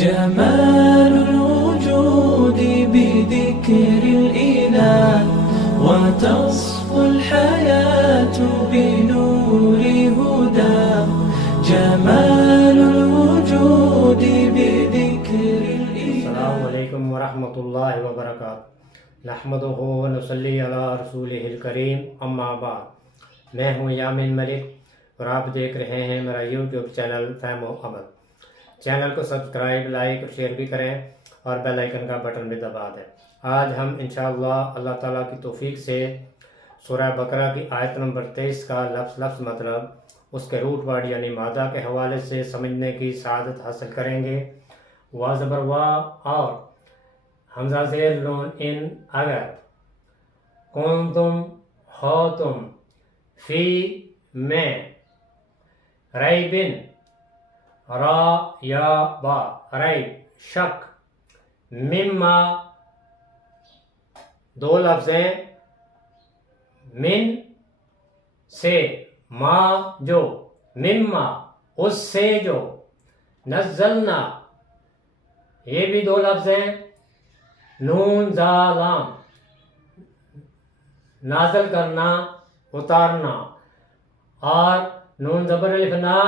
جمال الوجود بذكر الإله وتصفو الحياة بنور هدى. جمال الوجود بذكر الإله. السلام علیکم ورحمۃ اللہ وبرکاتہ. نحمدہ ونصلی علی رسولہ الکریم. اما بعد. میں ہوں یامین ملک اور آپ دیکھ رہے ہیں میرا یوٹیوب چینل فہم و عمل. چینل کو سبسکرائب، لائک اور شیئر بھی کریں اور بیل آئیکن کا بٹن بھی دبا دیں. آج ہم انشاءاللہ اللہ تعالیٰ کی توفیق سے سورہ بقرہ کی آیت نمبر 23 کا لفظ مطلب، اس کے روٹ ورڈ یعنی مادہ کے حوالے سے سمجھنے کی سعادت حاصل کریں گے. وا زبر وا اور حمزہ زیر نون ان اگر، کنتم ہو تم، فی میں، ریبن را یا با ریب شک، مما دو لفظ ہیں، من سے، ما جو، مما اس سے جو، نزلنا یہ بھی دو لفظ ہیں، نون زا لام نازل کرنا، اتارنا، اور نون زبر الف نا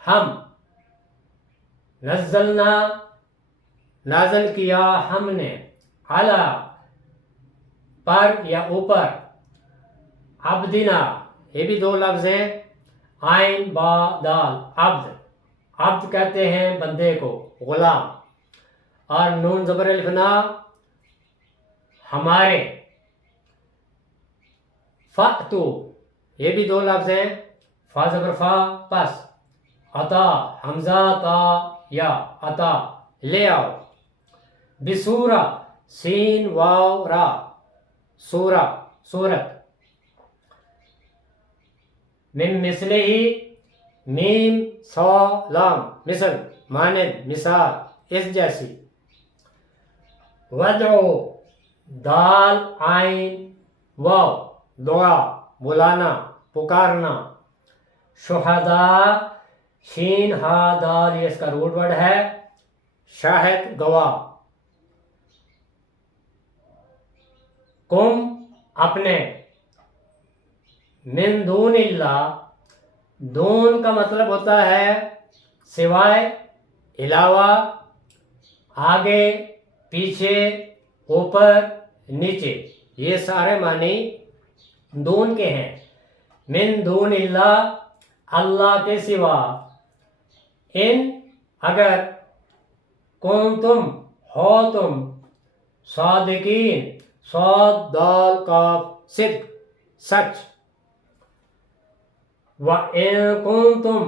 ہم، نزلنا نازل کیا ہم نے، علی پر یا اوپر، عبدنا یہ بھی دو لفظ ہیں، عین با دال عبد، عبد کہتے ہیں بندے کو، غلام، اور نون زبر الف نا ہمارے، فأتو یہ بھی دو لفظ ہیں، فا زبر فا پس، عطا حمزہ تا یا عطا لے آؤ، بسورہ سین واو را سورہ سورت، من مثلہ میم صا لام مثل مانند مثال اس جیسی، ودعو دال عین واو دعا بلانا پکارنا، شہداء شین ہا دال یہ اس کا روٹ ورڈ ہے، شاہد گواہ، کم اپنے، من دون اللہ دون کا مطلب ہوتا ہے سوائے، علاوہ، آگے، پیچھے، اوپر، نیچے، یہ سارے معنی دون کے ہیں. من دون اللہ اللہ کے سوا، ان اگر، کنتم ہو تم، صادقین صاد دال کاف صدق سچ، وَإِن كُنتُمْ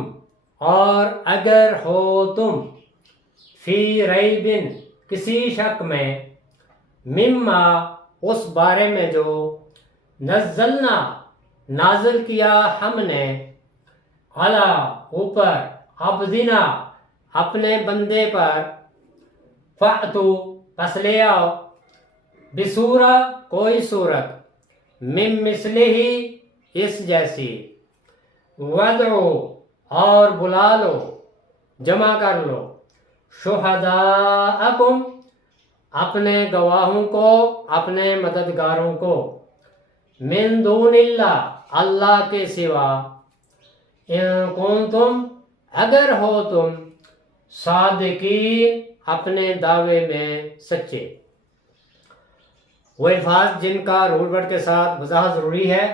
اور اگر ہو تم، فی ریبن کسی شک میں، مما اس بارے میں جو، نزلنا نازل کیا ہم نے، علی اوپر، عبدنا اپنے بندے پر، فأتو پس لے آؤ، بسورہ کوئی صورت، من مثلہ اس جیسی، ودعو اور بلا لو، جمع کر لو، شہداءکم اپنے گواہوں کو، اپنے مددگاروں کو، من دون اللہ اللہ کے سوا، ان کنتم اگر ہو تم، صادقین اپنے دعوے میں سچے. وہ الفاظ جن کا روٹ ورڈ کے ساتھ وضاحت ضروری ہے،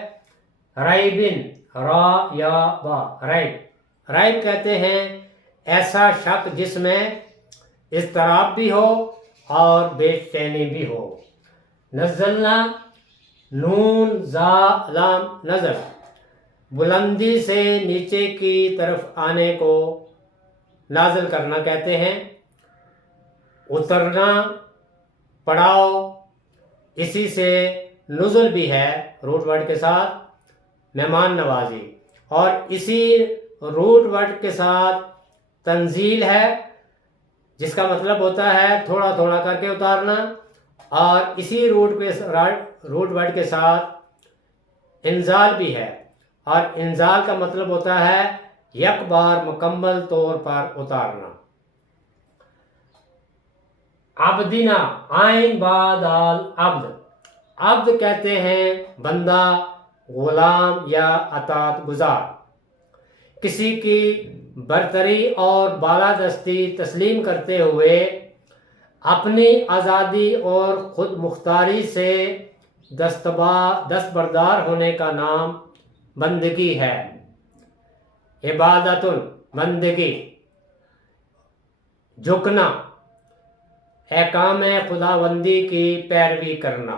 ریبن را یا با ریب، ریب کہتے ہیں ایسا شک جس میں اضطراب بھی ہو اور بے چینی بھی ہو. نزلنا نون زا لام نزل بلندی سے نیچے کی طرف آنے کو نازل کرنا کہتے ہیں. اترنا، پڑاؤ، اسی سے نزل بھی ہے روٹ ورڈ کے ساتھ، مہمان نوازی، اور اسی روٹ ورڈ کے ساتھ تنزیل ہے جس کا مطلب ہوتا ہے تھوڑا تھوڑا کر کے اتارنا، اور اسی روٹ ورڈ کے ساتھ انزال بھی ہے، اور انزال کا مطلب ہوتا ہے یک بار مکمل طور پر اتارنا. عبدنا عین بادال عبد، عبد کہتے ہیں بندہ، غلام یا اطاعت گزار۔ کسی کی برتری اور بالادستی تسلیم کرتے ہوئے اپنی آزادی اور خود مختاری سے دستبردار ہونے کا نام بندگی ہے۔ عبادت بندگی، جھکنا، احکام خداوندی کی پیروی کرنا۔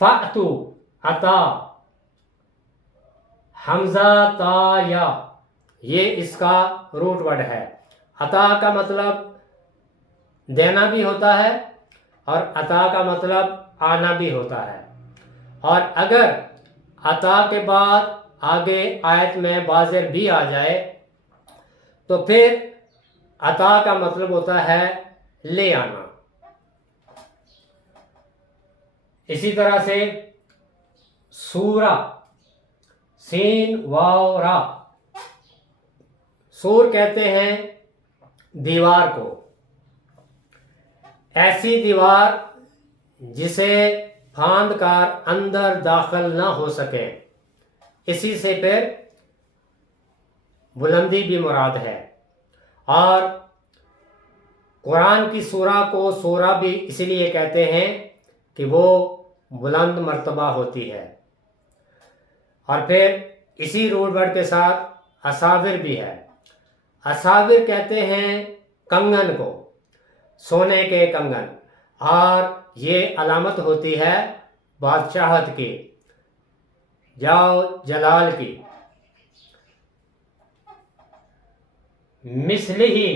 فأتو عطا، حمزہ تا یا، یہ اس کا روٹ ورڈ ہے۔ عطا کا مطلب دینا بھی ہوتا ہے اور عطا کا مطلب آنا بھی ہوتا ہے، اور اگر عطا کے بعد آگے آیت میں بازر بھی آ جائے تو پھر عطا کا مطلب ہوتا ہے لے آنا۔ اسی طرح سے سورہ، سین واو را، سور کہتے ہیں دیوار کو، ایسی دیوار جسے پھاند کر اندر داخل نہ ہو سکے، اسی سے پھر بلندی بھی مراد ہے۔ اور قرآن کی سورہ کو سورہ بھی اسی لیے کہتے ہیں کہ وہ بلند مرتبہ ہوتی ہے۔ اور پھر اسی روٹ ورڈ کے ساتھ اصابر بھی ہے۔ اصابر کہتے ہیں کنگن کو، سونے کے کنگن، اور یہ علامت ہوتی ہے بادشاہت کی، جاؤ جلال کی۔ مثل ہی،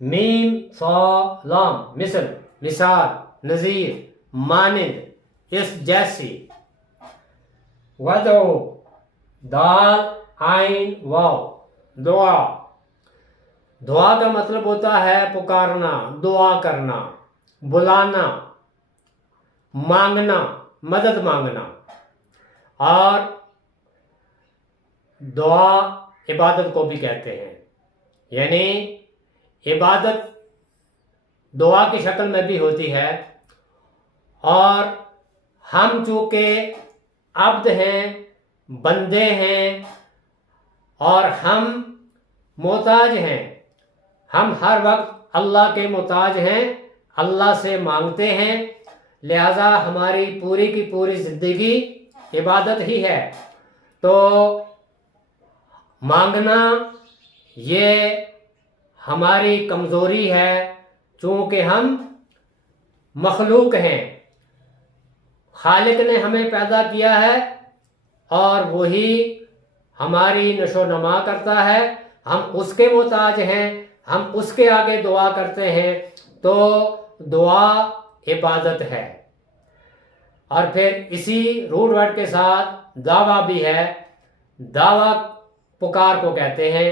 میم صاد لام، مثل، مثال، نظیر، مانند، اس جیسی۔ ودعو، دال عین واو، دعا، دعا کا مطلب ہوتا ہے پکارنا، دعا کرنا، بلانا، مانگنا، مدد مانگنا۔ اور دعا عبادت کو بھی کہتے ہیں، یعنی عبادت دعا کی شکل میں بھی ہوتی ہے، اور ہم چونکہ عبد ہیں، بندے ہیں، اور ہم محتاج ہیں، ہم ہر وقت اللہ کے محتاج ہیں، اللہ سے مانگتے ہیں، لہذا ہماری پوری کی پوری زندگی عبادت ہی ہے۔ تو مانگنا یہ ہماری کمزوری ہے، چونکہ ہم مخلوق ہیں، خالق نے ہمیں پیدا کیا ہے اور وہی ہماری نشو و نما کرتا ہے، ہم اس کے محتاج ہیں، ہم اس کے آگے دعا کرتے ہیں، تو دعا عبادت ہے۔ اور پھر اسی روٹ ورڈ کے ساتھ دعویٰ بھی ہے، دعویٰ پکار کو کہتے ہیں،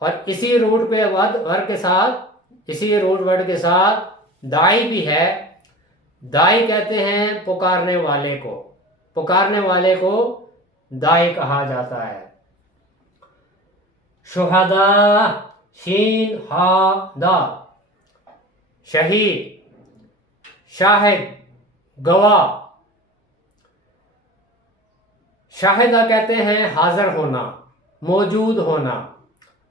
اور اسی روٹ ورڈ کے ساتھ داعی بھی ہے۔ داعی کہتے ہیں پکارنے والے کو، پکارنے والے کو داعی کہا جاتا ہے۔ شہداء، شین ہا دا، شہید، شاہد، گواہ۔ شاہدہ کہتے ہیں حاضر ہونا، موجود ہونا،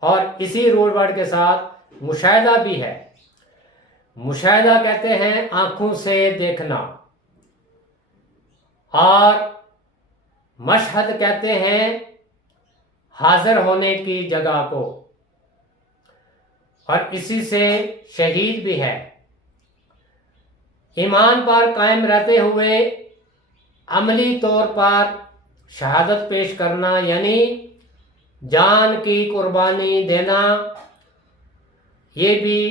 اور اسی روٹ ورڈ کے ساتھ مشاہدہ بھی ہے۔ مشاہدہ کہتے ہیں آنکھوں سے دیکھنا، اور مشہد کہتے ہیں حاضر ہونے کی جگہ کو، اور اسی سے شہید بھی ہے۔ ایمان پر قائم رہتے ہوئے عملی طور پر شہادت پیش کرنا، یعنی جان کی قربانی دینا، یہ بھی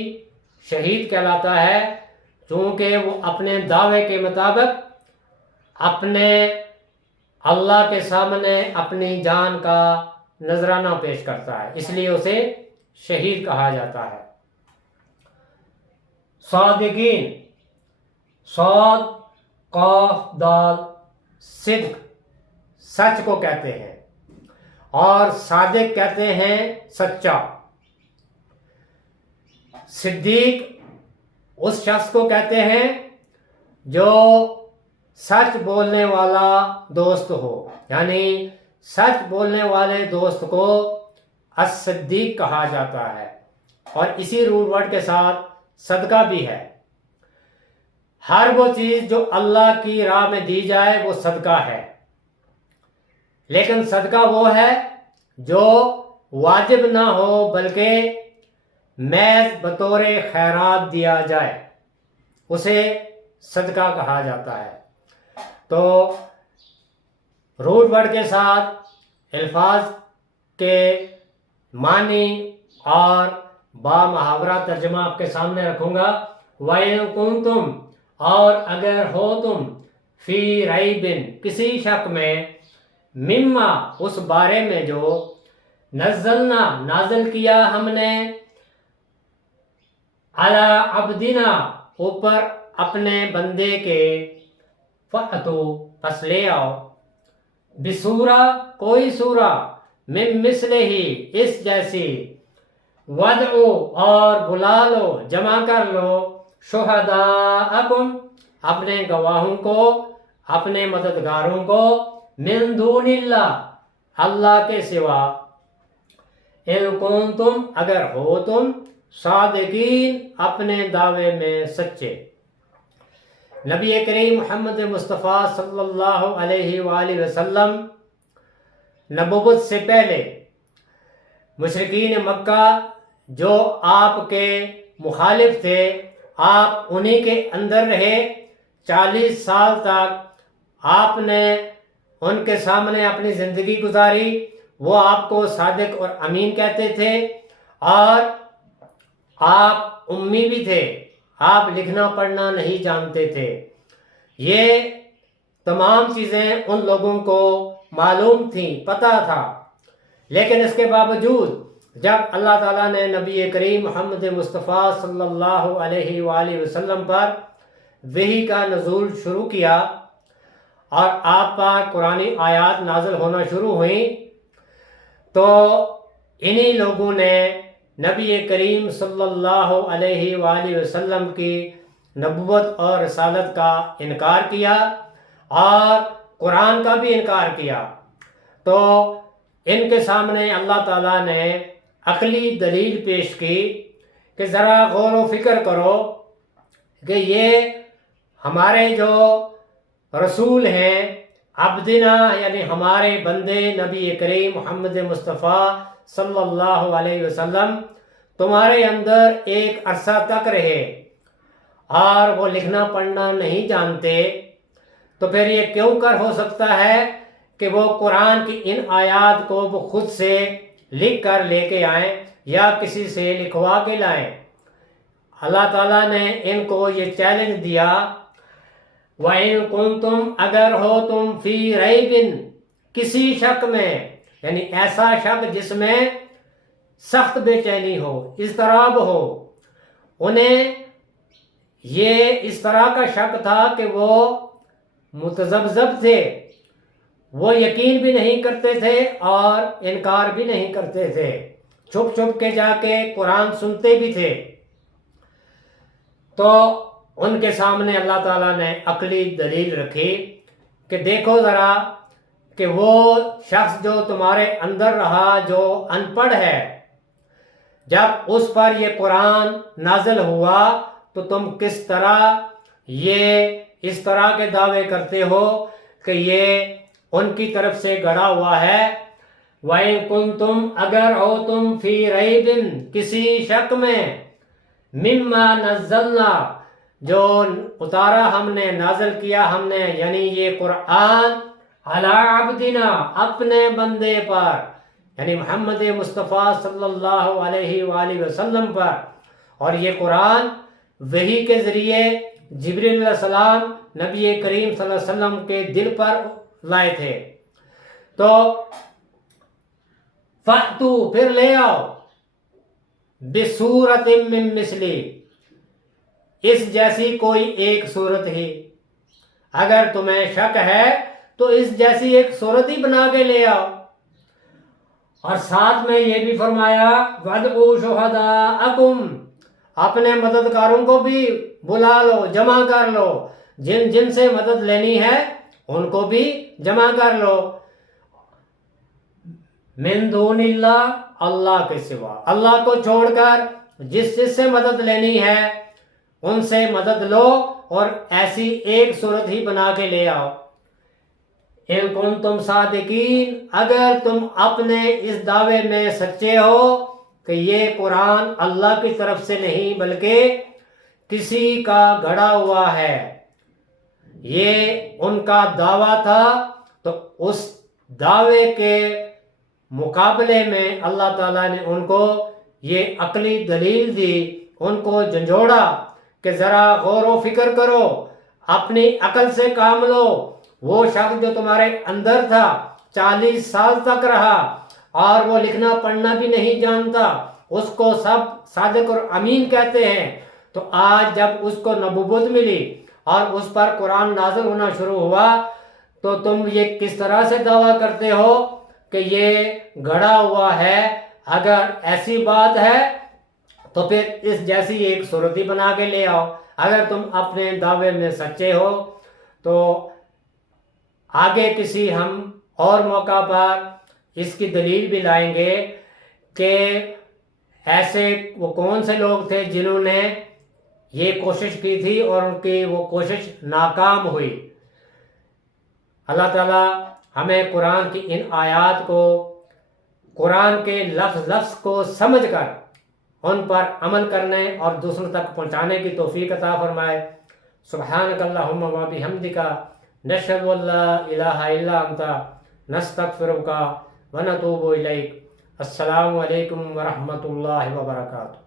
شہید کہلاتا ہے، چونکہ وہ اپنے دعوے کے مطابق اپنے اللہ کے سامنے اپنی جان کا نذرانہ پیش کرتا ہے، اس لیے اسے شہید کہا جاتا ہے۔ صادقین، صاد قاف دال، صدق، سچ کو کہتے ہیں، اور صادق کہتے ہیں سچا۔ صدیق اس شخص کو کہتے ہیں جو سچ بولنے والا دوست ہو، یعنی سچ بولنے والے دوست کو الصدیق کہا جاتا ہے، اور اسی روٹ ورڈ کے ساتھ صدقہ بھی ہے۔ ہر وہ چیز جو اللہ کی راہ میں دی جائے وہ صدقہ ہے، لیکن صدقہ وہ ہے جو واجب نہ ہو بلکہ محض بطور خیرات دیا جائے، اسے صدقہ کہا جاتا ہے۔ تو روٹ ورڈ کے ساتھ الفاظ کے معنی اور با محاورہ ترجمہ آپ کے سامنے رکھوں گا۔ وَإِن كُنتُمْ، اور اگر ہو تم، فی ریبن، کسی شک میں، مما، اس بارے میں جو، نزلنا، نازل کیا ہم نے، علی عبدنا، اوپر اپنے بندے کے، فَأْتُوا، پس لے آؤ، بسورہ، کوئی سورہ، من مثلہ، اس جیسی، وَدْعُوا، اور بلا لو، جمع کر لو، شہداءکم، اپنے گواہوں کو، اپنے مددگاروں کو، من دون اللہ، اللہ کے سوا، ان کنتم، اگر ہو تم، صادقین، اپنے دعوے میں سچے۔ نبی کریم محمد مصطفیٰ صلی اللہ علیہ وآلہ وسلم نبوت سے پہلے مشرکین مکہ جو آپ کے مخالف تھے، آپ انہی کے اندر رہے، 40 سال تک آپ نے ان کے سامنے اپنی زندگی گزاری، وہ آپ کو صادق اور امین کہتے تھے، اور آپ امی بھی تھے، آپ لکھنا پڑھنا نہیں جانتے تھے۔ یہ تمام چیزیں ان لوگوں کو معلوم تھیں، پتہ تھا، لیکن اس کے باوجود جب اللہ تعالیٰ نے نبی کریم محمد مصطفیٰ صلی اللہ علیہ وآلہ وسلم پر وحی کا نزول شروع کیا اور آپ پر قرآنی آیات نازل ہونا شروع ہوئیں، تو انہی لوگوں نے نبی کریم صلی اللہ علیہ وآلہ وسلم کی نبوت اور رسالت کا انکار کیا اور قرآن کا بھی انکار کیا۔ تو ان کے سامنے اللہ تعالیٰ نے عقلی دلیل پیش کی کہ ذرا غور و فکر کرو کہ یہ ہمارے جو رسول ہیں، عبدنا، یعنی ہمارے بندے نبی کریم محمد مصطفیٰ صلی اللہ علیہ وسلم تمہارے اندر ایک عرصہ تک رہے اور وہ لکھنا پڑھنا نہیں جانتے، تو پھر یہ کیوں کر ہو سکتا ہے کہ وہ قرآن کی ان آیات کو وہ خود سے لکھ کر لے کے آئیں یا کسی سے لکھوا کے لائیں؟ اللہ تعالیٰ نے ان کو یہ چیلنج دیا، وَإِن كُنتُمْ، اگر ہو تم، فی ریبن، کسی شک میں، یعنی ایسا شک جس میں سخت بے چینی ہو، اضطراب ہو۔ انہیں یہ اس طرح کا شک تھا کہ وہ متذبذب تھے، وہ یقین بھی نہیں کرتے تھے اور انکار بھی نہیں کرتے تھے، چھپ چھپ کے جا کے قرآن سنتے بھی تھے۔ تو ان کے سامنے اللہ تعالیٰ نے عقلی دلیل رکھی کہ دیکھو ذرا کہ وہ شخص جو تمہارے اندر رہا جو ان پڑھ ہے، جب اس پر یہ قرآن نازل ہوا تو تم کس طرح یہ اس طرح کے دعوے کرتے ہو کہ یہ ان کی طرف سے گڑھا ہوا ہے۔ وَإِن كُنتُمْ، اگر ہو تم، فی ریبن، کسی شک میں، مما نزلنا، جو اتارا ہم نے، نازل کیا ہم نے، یعنی یہ قرآن، علی عبدنا، اپنے بندے پر، یعنی محمد مصطفیٰ صلی اللہ علیہ وآلہ وسلم پر، اور یہ قرآن وحی کے ذریعے جبریل علیہ السلام نبی کریم صلی اللہ علیہ وسلم کے دل پر لائے تھے۔ تو فَأْتُوا، پھر لے آؤ، بِسُورَةٍ مِّن مِّثْلِهِ، اس جیسی کوئی ایک صورت ہی، اگر تمہیں شک ہے تو اس جیسی ایک صورت ہی بنا کے لے آؤ۔ اور ساتھ میں یہ بھی فرمایا، وَادْعُوا شُهَدَاءَكُمْ، اپنے مددگاروں کو بھی بلا لو، جمع کر لو، جن جن سے مدد لینی ہے ان کو بھی جمع کر لو۔ من دون اللہ، اللہ کے سوا، اللہ کو چھوڑ کر جس جس سے مدد لینی ہے ان سے مدد لو، اور ایسی ایک صورت ہی بنا کے لے آؤ۔ ان کنتم صادقین، اگر تم اپنے اس دعوے میں سچے ہو کہ یہ قرآن اللہ کی طرف سے نہیں بلکہ کسی کا گھڑا ہوا ہے، یہ ان کا دعویٰ تھا، تو اس دعوے کے مقابلے میں اللہ تعالیٰ نے ان کو یہ عقلی دلیل دی، ان کو جھنجھوڑا کہ ذرا غور و فکر کرو، اپنی عقل سے کام لو۔ وہ شخص جو تمہارے اندر تھا 40 سال تک رہا اور وہ لکھنا پڑھنا بھی نہیں جانتا، اس کو سب صادق اور امین کہتے ہیں، تو آج جب اس کو نبوت ملی اور اس پر قرآن نازل ہونا شروع ہوا تو تم یہ کس طرح سے دعویٰ کرتے ہو کہ یہ گھڑا ہوا ہے؟ اگر ایسی بات ہے تو پھر اس جیسی ایک صورت ہی بنا کے لے آؤ۔ اگر تم اپنے دعوے میں سچے ہو تو آگے کسی ہم اور موقع پر اس کی دلیل بھی لائیں گے کہ ایسے وہ کون سے لوگ تھے جنہوں نے یہ کوشش کی تھی اور ان کی وہ کوشش ناکام ہوئی۔ اللہ تعالیٰ ہمیں قرآن کی ان آیات کو، قرآن کے لفظ لفظ کو سمجھ کر ان پر عمل کرنے اور دوسروں تک پہنچانے کی توفیق عطا فرمائے۔ سبحانک اللہم و بحمدک، نشہد ان لا الہ الا انت، نستغفرک و نتوب الیک۔ السلام علیکم ورحمۃ اللہ وبرکاتہ۔